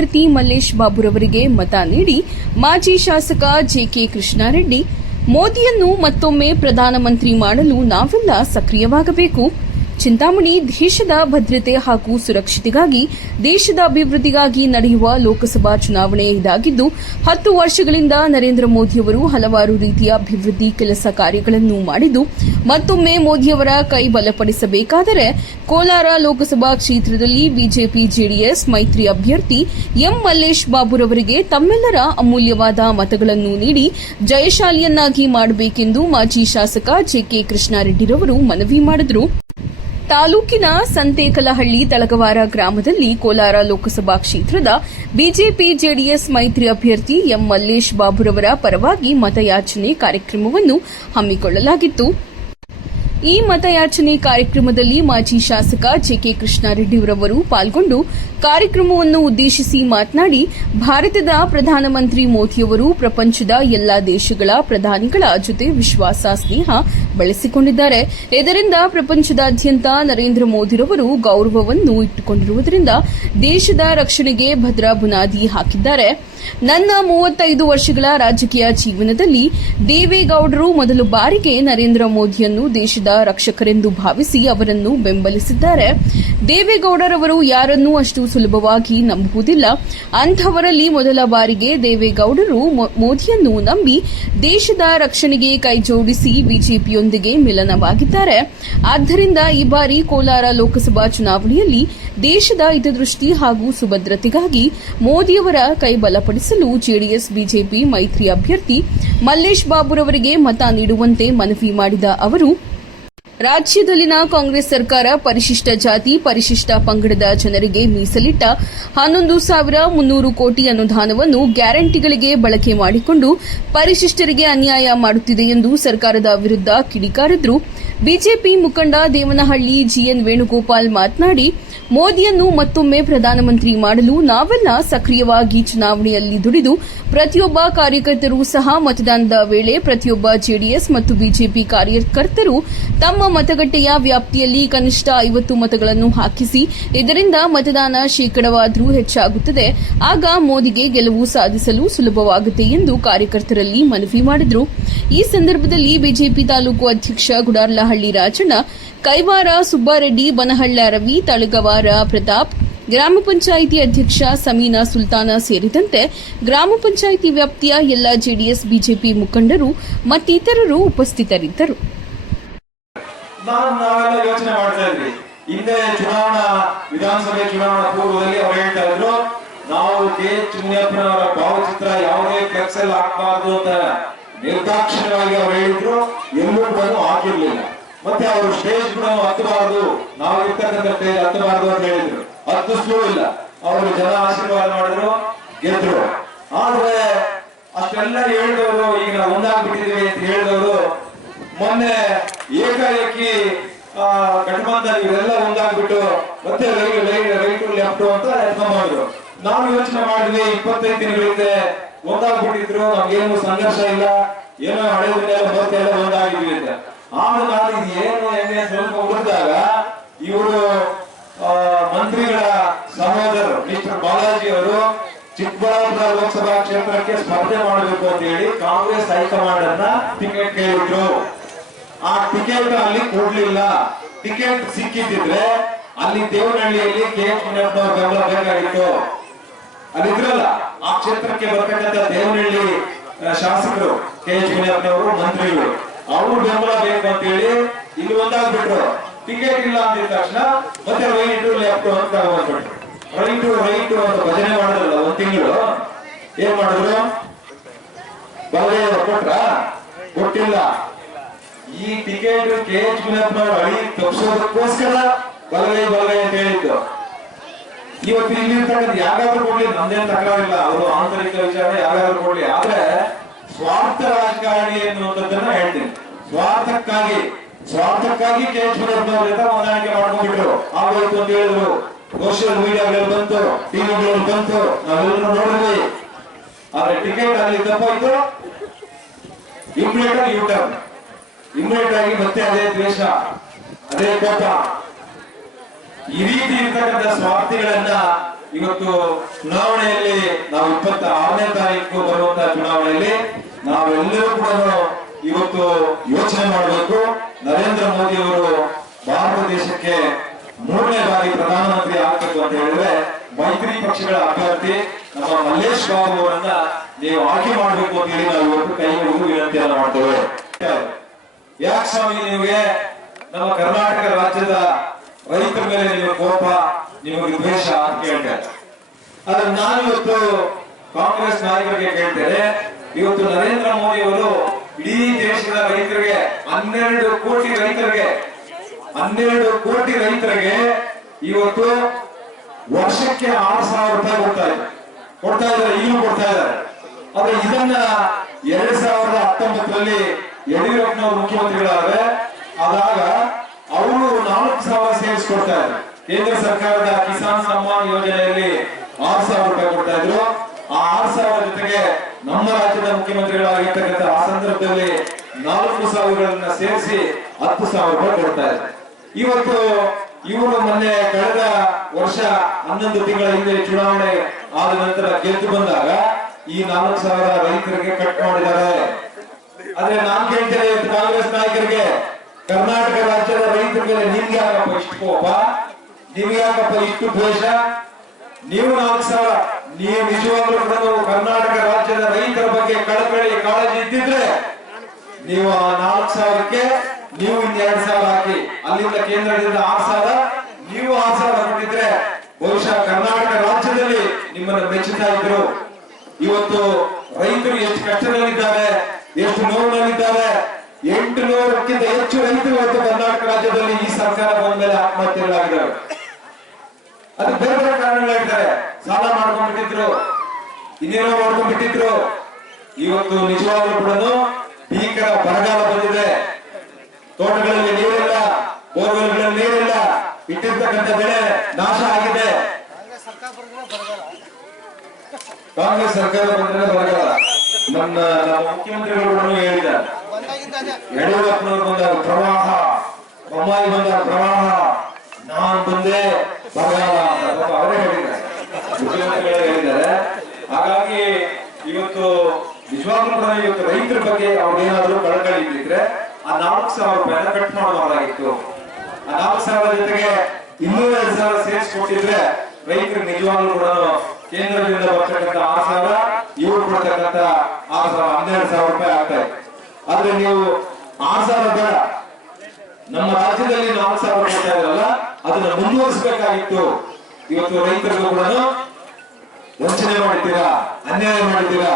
ಅಭ್ಯರ್ಥಿ ಮಲ್ಲೇಶ್ ಬಾಬುರವರಿಗೆ ಮತ ನೀಡಿ ಮಾಜಿ ಶಾಸಕ ಜೆಕೆ ಕೃಷ್ಣಾರೆಡ್ಡಿ, ಮೋದಿಯನ್ನು ಮತ್ತೊಮ್ಮೆ ಪ್ರಧಾನಮಂತ್ರಿ ಮಾಡಲು ನಾವೆಲ್ಲ ಸಕ್ರಿಯವಾಗಬೇಕು. ಚಿಂತಾಮಣಿ ದೇಶದ ಭದ್ರತೆ ಹಾಗೂ ಸುರಕ್ಷತೆಗಾಗಿ ದೇಶದ ಅಭಿವೃದ್ಧಿಗಾಗಿ ನಡೆಯುವ ಲೋಕಸಭಾ ಚುನಾವಣೆ ಇದಾಗಿದ್ದು, ಹತ್ತು ವರ್ಷಗಳಿಂದ ನರೇಂದ್ರ ಮೋದಿಯವರು ಹಲವಾರು ರೀತಿಯ ಅಭಿವೃದ್ಧಿ ಕೆಲಸ ಕಾರ್ಯಗಳನ್ನು ಮಾಡಿದ್ದು, ಮತ್ತೊಮ್ಮೆ ಮೋದಿಯವರ ಕೈ ಬಲಪಡಿಸಬೇಕಾದರೆ ಕೋಲಾರ ಲೋಕಸಭಾ ಕ್ಷೇತ್ರದಲ್ಲಿ ಬಿಜೆಪಿ ಜೆಡಿಎಸ್ ಮೈತ್ರಿ ಅಭ್ಯರ್ಥಿ ಎಂ ಮಲ್ಲೇಶ್ ಬಾಬುರವರಿಗೆ ತಮ್ಮೆಲ್ಲರ ಅಮೂಲ್ಯವಾದ ಮತಗಳನ್ನು ನೀಡಿ ಜಯಶಾಲಿಯನ್ನಾಗಿ ಮಾಡಬೇಕೆಂದು ಮಾಜಿ ಶಾಸಕ ಜೆಕೆ ಕೃಷ್ಣಾರೆಡ್ಡಿರವರು ಮನವಿ ಮಾಡಿದರು. ತಾಲೂಕಿನ ಸಂತೇಕಲಹಳ್ಳಿ ತಳಗವಾರ ಗ್ರಾಮದಲ್ಲಿ ಕೋಲಾರ ಲೋಕಸಭಾ ಕ್ಷೇತ್ರದ ಬಿಜೆಪಿ ಜೆಡಿಎಸ್ ಮೈತ್ರಿ ಅಭ್ಯರ್ಥಿ ಎಂ ಮಲ್ಲೇಶ್ ಬಾಬುರವರ ಪರವಾಗಿ ಮತಯಾಚನೆ ಕಾರ್ಯಕ್ರಮವನ್ನು ಹಮ್ಮಿಕೊಳ್ಳಲಾಗಿತ್ತು. ಈ ಮತಯಾಚನೆ ಕಾರ್ಯಕ್ರಮದಲ್ಲಿ ಮಾಜಿ ಶಾಸಕ ಜೆಕೆ ಕೃಷ್ಣಾರೆಡ್ಡಿಯವರವರು ಪಾಲ್ಗೊಂಡು ಕಾರ್ಯಕ್ರಮವನ್ನು ಉದ್ದೇಶಿಸಿ ಮಾತನಾಡಿ, ಭಾರತದ ಪ್ರಧಾನಮಂತ್ರಿ ಮೋದಿಯವರು ಪ್ರಪಂಚದ ಎಲ್ಲಾ ದೇಶಗಳ ಪ್ರಧಾನಿಗಳ ಜೊತೆ ವಿಶ್ವಾಸ, ಸ್ನೇಹ ಬೆಳೆಸಿಕೊಂಡಿದ್ದಾರೆ. ಇದರಿಂದ ಪ್ರಪಂಚದಾದ್ಯಂತ ನರೇಂದ್ರ ಮೋದಿರವರು ಗೌರವವನ್ನು ಇಟ್ಟುಕೊಂಡಿರುವುದರಿಂದ ದೇಶದ ರಕ್ಷಣೆಗೆ ಭದ್ರಾ ಬುನಾದಿ ಹಾಕಿದ್ದಾರೆ. ನನ್ನ ಮೂವತ್ತೈದು ವರ್ಷಗಳ ರಾಜಕೀಯ ಜೀವನದಲ್ಲಿ ದೇವೇಗೌಡರು ಮೊದಲ ಬಾರಿಗೆ ನರೇಂದ್ರ ಮೋದಿಯನ್ನು ದೇಶದ ರಕ್ಷಕರೆಂದು ಭಾವಿಸಿ ಅವರನ್ನು ಬೆಂಬಲಿಸಿದ್ದಾರೆ. ದೇವೇಗೌಡರವರು ಯಾರನ್ನೂ ಅಷ್ಟು ಸುಲಭವಾಗಿ ನಂಬುವುದಿಲ್ಲ. ಅಂಥವರಲ್ಲಿ ಮೊದಲ ಬಾರಿಗೆ ದೇವೇಗೌಡರು ಮೋದಿಯನ್ನು ನಂಬಿ ದೇಶದ ರಕ್ಷಣೆಗೆ ಕೈಜೋಡಿಸಿ ಬಿಜೆಪಿಯೊಂದಿಗೆ ಮಿಲನವಾಗಿದ್ದಾರೆ. ಆದ್ದರಿಂದ ಈ ಬಾರಿ ಕೋಲಾರ ಲೋಕಸಭಾ ಚುನಾವಣೆಯಲ್ಲಿ ದೇಶದ ಹಿತದೃಷ್ಟಿ ಹಾಗೂ ಸುಭದ್ರತೆಗಾಗಿ ಮೋದಿಯವರ ಕೈ ಬಲಪಡಿಸಲು ಜೆಡಿಎಸ್, ಬಿಜೆಪಿ ಮೈತ್ರಿ ಅಭ್ಯರ್ಥಿ ಮಲ್ಲೇಶ್ ಬಾಬುರವರಿಗೆ ಮತ ನೀಡುವಂತೆ ಮನವಿ ಮಾಡಿದ ಅವರು ರಾಜ್ಯದಲ್ಲಿನ ಕಾಂಗ್ರೆಸ್ ಸರ್ಕಾರ ಪರಿಶಿಷ್ಟ ಜಾತಿ, ಪರಿಶಿಷ್ಟ ಪಂಗಡದ ಜನರಿಗೆ ಮೀಸಲಿಟ್ಟ ಹನ್ನೊಂದು ಸಾವಿರ ಮುನ್ನೂರು ಕೋಟಿ ಅನುದಾನವನ್ನು ಗ್ಯಾರಂಟಿಗಳಿಗೆ ಬಳಕೆ ಮಾಡಿಕೊಂಡು ಪರಿಶಿಷ್ಟರಿಗೆ ಅನ್ಯಾಯ ಮಾಡುತ್ತಿದೆ ಎಂದು ಸರ್ಕಾರದ ವಿರುದ್ಧ ಕಿಡಿಕಾರಿದ್ರು. ಬಿಜೆಪಿ ಮುಖಂಡ ದೇವನಹಳ್ಳಿ ಜಿಎನ್ ವೇಣುಗೋಪಾಲ್ ಮಾತನಾಡಿ, ಮೋದಿಯನ್ನು ಮತ್ತೊಮ್ಮೆ ಪ್ರಧಾನಮಂತ್ರಿ ಮಾಡಲು ನಾವೆಲ್ಲ ಸಕ್ರಿಯವಾಗಿ ಚುನಾವಣೆಯಲ್ಲಿ ದುಡಿದು, ಪ್ರತಿಯೊಬ್ಬ ಕಾರ್ಯಕರ್ತರು ಸಹ ಮತದಾನದ ವೇಳೆ ಪ್ರತಿಯೊಬ್ಬ ಜೆಡಿಎಸ್ ಮತ್ತು ಬಿಜೆಪಿ ಕಾರ್ಯಕರ್ತರು ತಮ್ಮ ಮತಗಟ್ಟೆಯ ವ್ಯಾಪ್ತಿಯಲ್ಲಿ ಕನಿಷ್ಠ ಐವತ್ತು ಮತಗಳನ್ನು ಹಾಕಿಸಿ, ಇದರಿಂದ ಮತದಾನ ಶೇಕಡವಾದರೂ ಹೆಚ್ಚಾಗುತ್ತದೆ. ಆಗ ಮೋದಿಗೆ ಗೆಲುವು ಸಾಧಿಸಲು ಸುಲಭವಾಗುತ್ತೆ ಎಂದು ಕಾರ್ಯಕರ್ತರಲ್ಲಿ ಮನವಿ ಮಾಡಿದರು. ಈ ಸಂದರ್ಭದಲ್ಲಿ ಬಿಜೆಪಿ ತಾಲೂಕು ಅಧ್ಯಕ್ಷ ಗುಡಾರ್ಲಹಳ್ಳಿ ರಾಜಣ್ಣ, ಕೈವಾರ ಸುಬ್ಬಾರೆಡ್ಡಿ, ಬನಹಳ್ಳ ರವಿ, ತಳಗವಾರ ಪ್ರತಾಪ್, ಗ್ರಾಮ ಪಂಚಾಯಿತಿ ಅಧ್ಯಕ್ಷ ಸಮೀನಾ ಸುಲ್ತಾನ ಸೇರಿದಂತೆ ಗ್ರಾಮ ಪಂಚಾಯಿತಿ ವ್ಯಾಪ್ತಿಯ ಎಲ್ಲ ಜೆಡಿಎಸ್, ಬಿಜೆಪಿ ಮುಖಂಡರು ಮತ್ತಿತರರು ಉಪಸ್ಥಿತರಿದ್ದರು. ನಾನು ನಾವೆಲ್ಲ ಯೋಚನೆ ಮಾಡ್ತಾ ಇದ್ವಿ. ಹಿಂದೆ ಚುನಾವಣಾ ವಿಧಾನಸಭೆ ಚುನಾವಣಾ ಪೂರ್ವದಲ್ಲಿ ಅವ್ರು ಹೇಳ್ತಾ ಇದ್ರು, ನಾವು ಕೆ. ಚುನಿಯಪ್ಪನವರ ಭಾವಚಿತ್ರ ಯಾವುದೇ ಫ್ಲೆಕ್ಸ್ ಅಲ್ಲಿ ಹಾಕಬಾರ್ದು ಅಂತ ನಿರ್ದಾಕ್ಷಿಣ್ಯವಾಗಿ ಅವ್ರು ಹೇಳಿದ್ರು. ಎಲ್ಲೂ ಕೂಡ ಹಾಕಿರ್ಲಿಲ್ಲ ಮತ್ತೆ ಅವರು ಸ್ಟೇಜ್ ಕೂಡ ಹತ್ತಬಾರ್ದು, ನಾವು ಇರ್ತಕ್ಕಂಥ ಸ್ಟೇಜ್ ಹತ್ತಬಾರ್ದು ಅಂತ ಹೇಳಿದ್ರು. ಹತ್ತಿಸ್ಲೂ ಇಲ್ಲ. ಅವರು ಜನ ಆಶೀರ್ವಾದ ಮಾಡಿದ್ರು, ಗೆದ್ರು. ಆದ್ರೆ ಅಷ್ಟೆಲ್ಲ ಹೇಳಿದವರು, ಈಗ ನಾವು ಒಂದಾಗ್ಬಿಟ್ಟಿದೀವಿ ಅಂತ ಹೇಳಿದವರು, ಮೊನ್ನೆ ಏಕಾಏಕಿ ಆ, ಗಠಬಂಧನ್ ಇವರೆಲ್ಲ ಒಂದಾಗ್ಬಿಟ್ಟು ಮತ್ತೆ ರೈಟ್ ಲೆಫ್ಟ್ ಅಂತ ಯತ್ನ ಮಾಡಿದ್ರು. ನಾವು ಯೋಚನೆ ಮಾಡಿದ್ವಿ ಇಪ್ಪತ್ತೈದು ದಿನಗಳ ಹಿಂದೆ ಒಂದಾಗ್ಬಿಟ್ಟಿದ್ರು ನಮ್ಗೇನು ಸಂಘರ್ಷ ಇಲ್ಲ ಏನೋ ಹಳೆದನ್ನೆಲ್ಲ ಮತ್ತೆ ಎಲ್ಲ ಒಂದಾಗಿದ್ವಿ ಅಂತ. ಆದ್ರೆ ನಾನು ಇದು ಏನು ಹೆಂಗೆ ಸ್ವಲ್ಪ ಉಳಿದಾಗ ಇವರು ಮಂತ್ರಿಗಳ ಸಹೋದರರು ಮಿಸ್ಟರ್ ಬಾಲಾಜಿ ಅವರು ಚಿಕ್ಕಬಳ್ಳಾಪುರ ಲೋಕಸಭಾ ಕ್ಷೇತ್ರಕ್ಕೆ ಸ್ಪರ್ಧೆ ಮಾಡಬೇಕು ಅಂತ ಹೇಳಿ ಕಾಂಗ್ರೆಸ್ ಹೈಕಮಾಂಡ್ ಅನ್ನ ಟಿಕೆಟ್ ಕೇಳಿದ್ರು. ಆ ಟಿಕೆಟ್ ಅಲ್ಲಿ ಕೊಡ್ಲಿಲ್ಲ. ಟಿಕೆಟ್ ಸಿಕ್ಕಿದ್ರೆ ಅಲ್ಲಿ ದೇವನಹಳ್ಳಿಯಲ್ಲಿ ಕೆ ಎಚ್ ಬೇಕಾಗಿತ್ತು. ಅಲ್ಲಿದ್ರಲ್ಲ ಆ ಕ್ಷೇತ್ರಕ್ಕೆ ಬರ್ತಕ್ಕಂಥ ದೇವನಹಳ್ಳಿ ಶಾಸಕರು, ಕೆ ಎಚ್ ಮುನಿಯಪ್ಪನವರು, ಮಂತ್ರಿಗಳು. ಅವರು ಬೆಂಬಲ ಬೇಕು ಅಂತ ಹೇಳಿ ಇಲ್ಲಿ ಒಂದಾಗ್ಬಿಟ್ರು. ಟಿಕೆಟ್ ಇಲ್ಲ ಅಂದಿದ ತಕ್ಷಣ ಮತ್ತೆ ರೈಟ್ ಲೆಫ್ಟ್ ಅಂತ ಬಂದ್ಬಿಟ್ರು ರೈಟ್ ರೈಟ್ ಅಂತ ಭಜನೆ ಮಾಡಿದ್ರಲ್ಲ, ಒಂದ್ ತಿಂಗಳು. ಏನ್ ಮಾಡಿದ್ರು? ಬಲಗೈ ಕೊಟ್ರ? ಕೊಟ್ಟಿಲ್ಲ. ಈ ಟಿಕೆಟ್ ಕೆ ಎಚ್ ಮುನಿಯಪ್ಪನವರು ಅಳಿ ತಪ್ಪಿಸೋದಕ್ಕೋಸ್ಕರ ಬಲಗೈ ಬಲಗೈ ಅಂತ ಹೇಳಿದ್ದು. ಇವತ್ತು ಇಲ್ಲಿರ್ತಕ್ಕಂಥ ಯಾರಾದ್ರೂ ಕೊಡ್ಲಿ ನಮ್ದೇನ್ ತಕರಾರಿಲ್ಲ. ಅವರು ಆಂತರಿಕ ವಿಚಾರ ಯಾರಾದ್ರೂ ಕೊಡ್ಲಿ. ಆದ್ರೆ ಸ್ವಾರ್ಥ ರಾಜಕಾರಣಿ ಎನ್ನುವಂಥದ್ದನ್ನ ಹೇಳ್ತೀನಿ. ಸ್ವಾರ್ಥಕ್ಕಾಗಿ ಸ್ವಾರ್ಥಕ್ಕಾಗಿ ಕೆ ಎಚ್ ಮುನಿಯಪ್ಪನವ್ರ ಜೊತೆ ಹೊಂದಾಣಿಕೆ ಮಾಡ್ಕೊಂಡ್ಬಿಟ್ರು? ಆಗೋಯ್ತು ಅಂತ ಹೇಳಿದ್ರು. ಸೋಷಿಯಲ್ ಮೀಡಿಯಾಗಳಲ್ಲಿ ಬಂತು ಟಿವಿಗಳಲ್ಲಿ ಬಂತು. ನಾವೆಲ್ಲರೂ ನೋಡಿದ್ವಿ. ಆದ್ರೆ ಟಿಕೆಟ್ ಅಲ್ಲಿ ತಪ್ಪಾಯ್ತು. ಇಮ್ಮಿಡಿಯೇಟ್ ಯೂಟರ್ನ್ ಇಮ್ಮಿಡಿಯೇಟ್ ಆಗಿ ಮತ್ತೆ ಅದೇ ದ್ವೇಷ, ಅದೇ ಕೋಪ. ಈ ರೀತಿ ಇರ್ತಕ್ಕಂಥ ಸ್ವಾರ್ಥಿಗಳನ್ನ ಇವತ್ತು ಚುನಾವಣೆಯಲ್ಲಿ ನಾವು ಇಪ್ಪತ್ತ ಆರನೇ ತಾರೀಕು ಬರುವಂತಹ ಚುನಾವಣೆಯಲ್ಲಿ ನಾವೆಲ್ಲರೂ ಕೂಡ ಇವತ್ತು ಯೋಚನೆ ಮಾಡಬೇಕು. ನರೇಂದ್ರ ಮೋದಿ ಅವರು ಭಾರತ ದೇಶಕ್ಕೆ ಮೂರನೇ ಬಾರಿ ಪ್ರಧಾನಮಂತ್ರಿ ಆಗಬೇಕು ಅಂತ ಹೇಳಿದ್ರೆ ಮೈತ್ರಿ ಪಕ್ಷಗಳ ಅಭ್ಯರ್ಥಿ ನಮ್ಮ ಮಲ್ಲೇಶ್ ಬಾಬು ಅವರನ್ನ ನೀವು ಆಯ್ಕೆ ಮಾಡಬೇಕು ಅಂತ ಹೇಳಿ ನಾವು ಇವತ್ತು ಕೈ ಮುಗಿದು ವಿನಂತಿಯನ್ನ ಮಾಡ್ತೇವೆ. ಯಾಕೆ ಸ್ವಾಮಿ ನಿಮಗೆ ನಮ್ಮ ಕರ್ನಾಟಕ ರಾಜ್ಯದ ರೈತರ ಮೇಲೆ ನಿಮ್ಮ ಕೋಪ, ನಿಮಗೆ ದ್ವೇಷ ಅಂತ ಕೇಳ್ತಾರೆ ಆದ್ರೆ ನಾನು ಇವತ್ತು ಕಾಂಗ್ರೆಸ್ ನಾಯಕರಿಗೆ ಕೇಳ್ತೇನೆ. ಇವತ್ತು ನರೇಂದ್ರ ಮೋದಿ ಅವರು ಇಡೀ ದೇಶದ ರೈತರಿಗೆ ಹನ್ನೆರಡು ಕೋಟಿ ರೈತರಿಗೆ, ಹನ್ನೆರಡು ಕೋಟಿ ರೈತರಿಗೆ ಇವತ್ತು ವರ್ಷಕ್ಕೆ ಆರು ಸಾವಿರ ರೂಪಾಯಿ ಕೊಡ್ತಾ ಇದೆ ಕೊಡ್ತಾ ಇದ್ದಾರೆ, ಈಗಲೂ ಕೊಡ್ತಾ ಇದ್ದಾರೆ. ಆದ್ರೆ ಇದನ್ನ ಎರಡ್ ಸಾವಿರದ ಹತ್ತೊಂಬತ್ತರಲ್ಲಿ ಯಡಿಯೂರಪ್ಪನವರು ಮುಖ್ಯಮಂತ್ರಿಗಳಾದ್ರೆ ಆದಾಗ ಅವರು ನಾಲ್ಕು ಸಾವಿರ ಸೇರಿಸ್ಕೊಡ್ತಾ ಇದ್ರು. ಕೇಂದ್ರ ಸರ್ಕಾರದ ಕಿಸಾನ್ ಸಮ್ಮಾನ್ ಯೋಜನೆಯಲ್ಲಿ ಆರು ಸಾವಿರ ರೂಪಾಯಿ ಕೊಡ್ತಾ ಇದ್ರು. ಆ ಆರು ಸಾವಿರ ಜೊತೆಗೆ ನಮ್ಮ ರಾಜ್ಯದ ಮುಖ್ಯಮಂತ್ರಿಗಳಾಗಿರ್ತಕ್ಕಂಥ ಆ ಸಂದರ್ಭದಲ್ಲಿ ನಾಲ್ಕು ಸಾವಿರಗಳನ್ನ ಸೇರಿಸಿ ಹತ್ತು ಸಾವಿರ ರೂಪಾಯಿ ಕೊಡ್ತಾ ಇವತ್ತು ಇವರು ಮೊನ್ನೆ ಕಳೆದ ವರ್ಷ ಹನ್ನೊಂದು ತಿಂಗಳ ಹಿಂದೆ ಚುನಾವಣೆ ಆದ ನಂತರ ಗೆದ್ದು ಬಂದಾಗ ಈ ನಾಲ್ಕು ಸಾವಿರ ರೈತರಿಗೆ ಕಟ್ ಮಾಡಿದ್ದಾರೆ. ಆದ್ರೆ ನಾನ್ ಕೇಳ್ತೇನೆ ಕಾಂಗ್ರೆಸ್ ನಾಯಕರಿಗೆ, ಕರ್ನಾಟಕ ರಾಜ್ಯದ ರೈತರ ಮೇಲೆ ನಿಮ್ಗೆ ಯಾಕಪ್ಪ ಇಷ್ಟು ಕೋಪ? ನಿಮ್ಗೆ ಯಾಕಪ್ಪ ಇಷ್ಟು ದ್ವೇಷ? ನೀವು ನಾಲ್ಕು ಸಾವಿರ ನೀವು ನಿಜವಾಗ್ಲೂ ಕೂಡ ಕರ್ನಾಟಕ ರಾಜ್ಯದ ರೈತರ ಬಗ್ಗೆ ಕಳಕಳಿ, ಕಾಳಜಿ ಇದ್ದಿದ್ರೆ ನೀವು ಆ ನಾಲ್ಕು ಸಾವಿರಕ್ಕೆ, ನೀವು ಇನ್ನು ಎರಡ್ ಸಾವಿರ ಹಾಕಿ. ಅಲ್ಲಿಂದ ಕೇಂದ್ರದಿಂದ ಆರು ಸಾವಿರ, ನೀವು ಆರು ಸಾವಿರ ಕೊಟ್ಟಿದ್ರೆ ಬಹುಶಃ ಕರ್ನಾಟಕ ರಾಜ್ಯದಲ್ಲಿ ನಿಮ್ಮನ್ನು ಮೆಚ್ಚುತ್ತಾ ಇದ್ರು. ಇವತ್ತು ರೈತರು ಎಷ್ಟು ಕಷ್ಟದಲ್ಲಿದ್ದಾರೆ, ಎಷ್ಟು ನೋವಿನಲ್ಲಿದ್ದಾರೆ, ಎಂಟು ನೂರಕ್ಕಿಂತ ಹೆಚ್ಚು ರೈತರು ಇವತ್ತು ಕರ್ನಾಟಕ ರಾಜ್ಯದಲ್ಲಿ ಈ ಸರ್ಕಾರ ಬಂದ ಮೇಲೆ ಆತ್ಮಹತ್ಯೆಗಳಾಗಿದ್ದಾರೆ ಅದು ಬೇರೆ ಬೇರೆ ಕಾರಣಗಳಾಗಿದ್ದಾರೆ ಸಾಲ ಮಾಡ್ಕೊಂಡ್ಬಿಟ್ಟಿದ್ರು, ಇನ್ನೇನೋ ಮಾಡ್ಕೊಂಡ್ಬಿಟ್ಟಿದ್ರು. ಇವತ್ತು ನಿಜವಾಗ್ಲೂ ಕೂಡ ಭೀಕರ ಬರಗಾಲ ಬಂದಿದೆ. ತೋಟಗಳಲ್ಲಿ ನೀರಿಲ್ಲ, ಬೋರ್ವೆಲ್ಗಳಲ್ಲಿ ನೀರಿಲ್ಲ, ಇಟ್ಟಿರ್ತಕ್ಕಂಥ ಬೆಳೆ ನಾಶ ಆಗಿದೆ. ಕಾಂಗ್ರೆಸ್ ಸರ್ಕಾರ ಬಂದ್ರೆ ಬರಗಾಲ ನಮ್ಮ ನಮ್ಮ ಮುಖ್ಯಮಂತ್ರಿಗಳು ಹೇಳಿದ್ದಾರೆ. ಯಡಿಯೂರಪ್ಪನವರು ಬಂದಾಗ ಪ್ರವಾಹ, ಬೊಮ್ಮಾಯಿ ಬಂದಾಗ ಪ್ರವಾಹ, ನಾನ್ ಬಂದೆ ಬರಗಾಲ ಅಂತ ಅವರೇ ಹೇಳಿದ್ದಾರೆ. ಮುಖ್ಯಮಂತ್ರಿಗಳೇ ಹೇಳಿದ್ದಾರೆ. ಹಾಗಾಗಿ ಇವತ್ತು ನಿಜವಾಗ್ಲೂ ಕೂಡ ಇವತ್ತು ರೈತರ ಬಗ್ಗೆ ಅವ್ರೇನಾದ್ರೂ ಕಳಕಳಿ ಇದ್ದಿದ್ರೆ ಆ ನಾಲ್ಕು ಸಾವಿರ ರೂಪಾಯಿನ ಕಟ್ ಮಾಡಬಹುದಾಗಿತ್ತು ಆ ನಾಲ್ಕು ಸಾವಿರ ಜೊತೆಗೆ ಇನ್ನೂ ಎರಡು ಸಾವಿರ ಸೇರಿಸ್ಕೊಟ್ಟಿದ್ರೆ ರೈತರು ನಿಜವಾಗ್ಲೂ ಕೂಡ ಕೇಂದ್ರದಿಂದ ಬರ್ತಕ್ಕಂಥ ಆರು ಸಾವಿರ ಇವ್ರು ಕೊಡ್ತಕ್ಕಂಥ ಆರು ಸಾವಿರ ಹನ್ನೆರಡು ಸಾವಿರ ರೂಪಾಯಿ ಆಗ್ತಾ ಇದೆ. ಆದ್ರೆ ನೀವು ಆರು ಸಾವಿರ ಬೇಡ. ನಮ್ಮ ರಾಜ್ಯದಲ್ಲಿ ನಾಲ್ಕು ಸಾವಿರ ಕೊಡ್ತಾ ಇದ್ರಲ್ಲ, ಅದನ್ನ ಮುಂದುವರಿಸಬೇಕಾಗಿತ್ತು. ಇವತ್ತು ರೈತರಿಗೂ ಕೂಡ ವಂಚನೆ ಮಾಡಿದ್ದೀರಾ, ಅನ್ಯಾಯ ಮಾಡಿದ್ದೀರಾ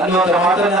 ಅನ್ನುವಂತ ಮಾತನ್ನ